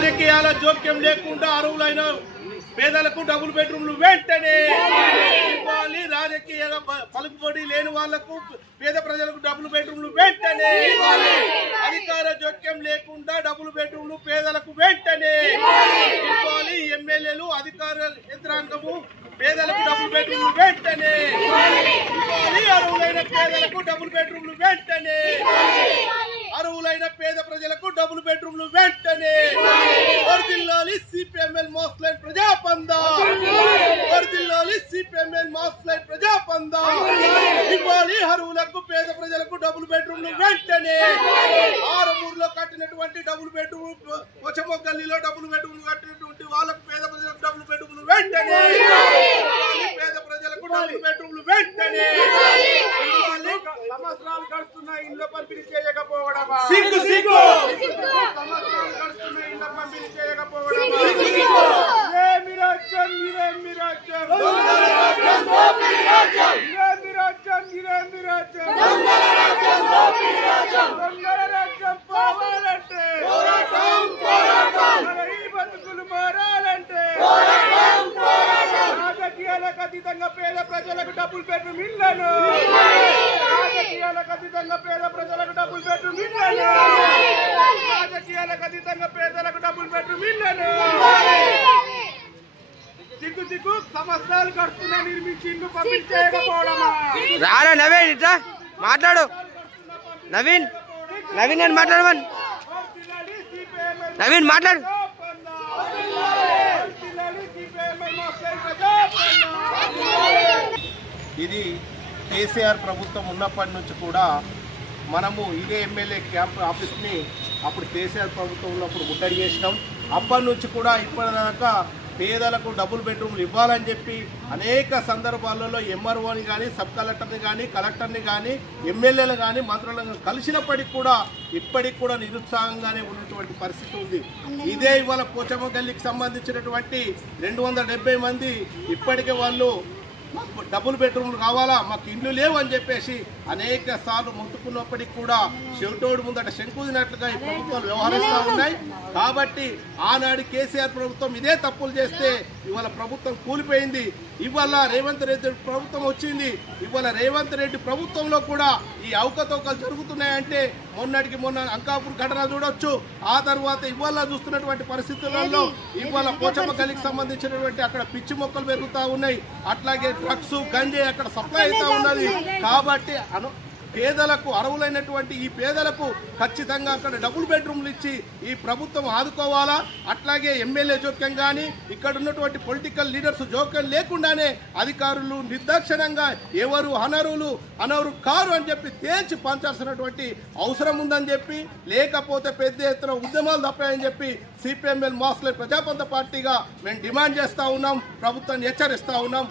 రాజకీయాల జోక్యం లేకుండా అర్హులైన పేదలకు డబుల్ బెడ్రూమ్లు వెంటనే ఇవ్వాలి. రాజకీయ పలుకుబడి లేని వాళ్లకు పేద ప్రజలకు డబుల్ బెడ్రూమ్లు వెంటనే అధికార జోక్యం లేకుండా డబుల్ బెడ్రూమ్లు పేదలకు వెంటనే ఇవ్వాలి. ఎమ్మెల్యేలు అధికార యంత్రాంగము పేదలకు డబుల్ బెడ్రూమ్లు వెంటనే ఇవ్వాలి. అర్హులైన పేదలకు డబుల్ బెడ్రూమ్లు వెంటనే అర్హులైన పేద ప్రజలకు డబుల్ బెడ్రూమ్లు వెంటనే వర్ధిల్లాలి సిపిఎంఎల్ మోస్లైన్ ప్రజాపంద వర్ధిల్లాలి సిపిఎంఎల్ మోస్లైన్ ప్రజాపంద ఇవ్వాలి. అర్హులకు పేద ప్రజలకు డబుల్ బెడ్రూమ్లు వెంటనే ఆరుమూరులో కట్టినటువంటి డబుల్ బెడ్రూమ్ కొచ్చమొగ్గల్లిలో డబుల్ బెడ్రూమ్లు కట్టినటువంటి వాళ్ళకు పేద ప్రజలకు డబుల్ బెడ్రూమ్లు వెంటనే పేద ప్రజలకు డబుల్ బెడ్రూమ్లు వెంటనే సంవత్సరాలు గడుస్తున్న ఇండ్ల పంపిణీ చేయకపోవడమా సిగ్గు సిగ్గు సంవత్సరాలు గడుస్తున్న ఇండ్ల పంపిణీ చేయకపోవడమా ఇదేమి రాజ్యం ఇదేమి రాజ్యం దొంగల రాజ్యం దోపిడీ రాజ్యం ఇదేమి రాజ్యం ఇదేమి రాజ్యం దొంగల రాజ్యం దోపిడీ రాజ్యం దొంగల రాజ్యం పోవాలంటే పోరాటం పోరాటం మన ఈ బతుకులు మారాలంటే పోరాటం పోరాటం రాజకీయాలకు అతీతంగా పేద ప్రజలకు డబుల్ బెడ్రూమ్ ఇళ్లను రాజకీయాలకు అతీతంగా పేద ప్రజలకు డబుల్ బెడ్రూమ్ ఇళ్లను రాజకీయాలకు అతీతంగా పేదలకు డబుల్ బెడ్రూమ్ ఇళ్లను దిక్కు దిక్కు సంవత్సరాలు గడుస్తున్నా నిర్మించి ఇల్లు పంపిణీ చేయకపోవడమా రారా నవీన్ ఇట్లా మాట్లాడు నవీన్ నవీన్ అని మాట్లాడమని నవీన్ మాట్లాడు ఇది కేసీఆర్ ప్రభుత్వం ఉన్నప్పటి నుంచి కూడా మనము ఇదే ఎమ్మెల్యే క్యాంప్ ఆఫీస్ని అప్పుడు కేసీఆర్ ప్రభుత్వం ఉన్నప్పుడు ముట్టడి చేసినాం. అప్పటి నుంచి కూడా ఇప్పటిదాకా పేదలకు డబుల్ బెడ్రూమ్లు ఇవ్వాలని చెప్పి అనేక సందర్భాలలో ఎంఆర్ఓని కానీ సబ్ కలెక్టర్ని కానీ కలెక్టర్ని కానీ ఎమ్మెల్యేలు కానీ మంత్రులను కలిసినప్పటికి కూడా ఇప్పటికి కూడా నిరుత్సాహంగానే ఉన్నటువంటి పరిస్థితి ఉంది. ఇదే ఇవాళ పోచమ్మ గల్లీకి సంబంధించినటువంటి 270 మంది ఇప్పటికే వాళ్ళు డబుల్ బెడ్రూమ్లు కావాలా, మాకు ఇల్లు లేవు అని చెప్పేసి అనేక సార్లు మొత్తుకున్నప్పటికీ కూడా చెవిటోడు ముందట శంకుదినట్లుగా ఈ ప్రభుత్వాలు వ్యవహరిస్తూ ఉన్నాయి. కాబట్టి ఆనాడు కేసీఆర్ ప్రభుత్వం ఇదే తప్పులు చేస్తే ఇవాళ ప్రభుత్వం కూలిపోయింది. ఇవాళ రేవంత్ రెడ్డి ప్రభుత్వం వచ్చింది. ఇవాళ రేవంత్ రెడ్డి ప్రభుత్వంలో కూడా ఈ అవకతవకలు జరుగుతున్నాయంటే మొన్నటికి మొన్న అంకాపూర్ ఘటన చూడొచ్చు. ఆ తర్వాత ఇవాళ చూస్తున్నటువంటి పరిస్థితులలో ఇవాళ పోచమ్మ గల్లీకి సంబంధించినటువంటి అక్కడ పిచ్చి మొక్కలు పెరుగుతూ ఉన్నాయి. అట్లాగే డ్రగ్స్ గంజాయి అక్కడ సప్లై అవుతా ఉన్నది. కాబట్టి పేదలకు అర్హులైనటువంటి ఈ పేదలకు ఖచ్చితంగా అక్కడ డబుల్ బెడ్రూమ్లు ఇచ్చి ఈ ప్రభుత్వం ఆదుకోవాలా. అట్లాగే ఎమ్మెల్యే జోక్యం కానీ ఇక్కడ ఉన్నటువంటి పొలిటికల్ లీడర్స్ జోక్యం లేకుండానే అధికారులు నిర్దాక్షిణ్యంగా ఎవరు అనర్హులు కారు అని చెప్పి తేల్చి పంచాల్సినటువంటి అవసరం ఉందని చెప్పి, లేకపోతే పెద్ద ఎత్తున ఉద్యమాలు తప్పాయని చెప్పి సిపిఎంఎల్ మోస్లైన్ ప్రజాపంత పార్టీగా మేము డిమాండ్ చేస్తూ ఉన్నాం, ప్రభుత్వాన్ని హెచ్చరిస్తూ ఉన్నాం.